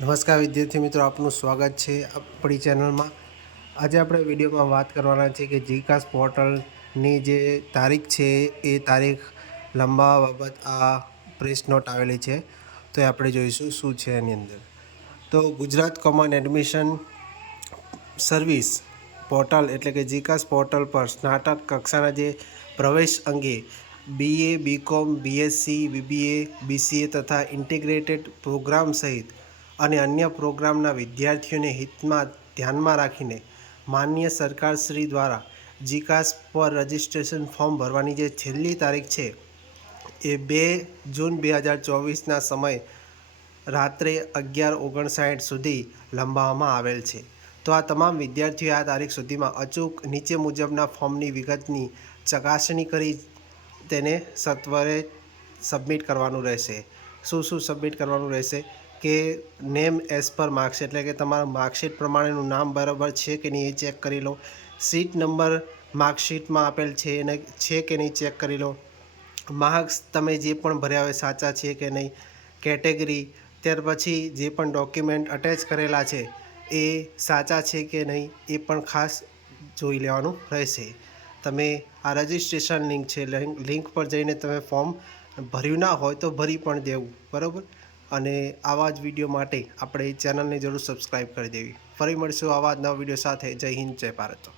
નમસ્કાર વિદ્યાર્થી મિત્રો, આપનું સ્વાગત છે આપણી ચેનલમાં। આજે આપણે વિડીયોમાં વાત કરવાના છે કે જીકાસ પોર્ટલની જે તારીખ છે એ તારીખ લંબાવવા બાબત આ પ્રેસ નોટ આવેલી છે, તો એ આપણે જોઈશું શું છે એની અંદર। તો Gujarat common admission service portal એટલે કે જીકાસ પોર્ટલ પર સ્નાતક કક્ષાના જે પ્રવેશ અંગે BA, BCom, BSc, BBA, BCA તથા ઇન્ટિગ્રેટેડ પ્રોગ્રામ સહિત અને અન્ય પ્રોગ્રામના વિદ્યાર્થીઓને હિતમાં ધ્યાનમાં રાખીને માનનીય સરકારશ્રી દ્વારા જીકાસ પર રજિસ્ટ્રેશન ફોર્મ ભરવાની જે છેલ્લી તારીખ છે એ 2 જૂન 2024ના સમય રાત્રે 11:59 સુધી લંબાવવામાં આવેલ છે। તો આ તમામ વિદ્યાર્થીઓએ આ તારીખ સુધીમાં અચૂક નીચે મુજબના ફોર્મની વિગતની ચકાસણી કરી તેને સત્વરે સબમિટ કરવાનું રહેશે। શું સબમિટ કરવાનું રહેશે કે નેમ એઝ પર માર્કશીટ એટલે કે તમારા માર્કશીટ પ્રમાણેનું નામ બરાબર છે કે નહીં એ ચેક કરી લો। સીટ નંબર માર્કશીટમાં આપેલ છે એને છે કે નહીં ચેક કરી લો। માર્ક્સ તમે જે પણ ભર્યા હોય સાચા છે કે નહીં, કેટેગરી, ત્યાર પછી જે પણ ડોક્યુમેન્ટ અટેચ કરેલા છે એ સાચા છે કે નહીં એ પણ ખાસ જોઈ લેવાનું રહેશે। તમે આ રજિસ્ટ્રેશન લિંક છે, લિંક પર જઈને તમે ફોર્મ ભર્યું ના હોય તો ભરી પણ દેવું, બરાબર। અને આવા જ વિડીયો માટે આપણે ચેનલને જરૂર સબસ્ક્રાઈબ કરી દેવી। ફરી મળીશું આવા જ નવા વિડીયો સાથે। જય હિન્દ, જય ભારત।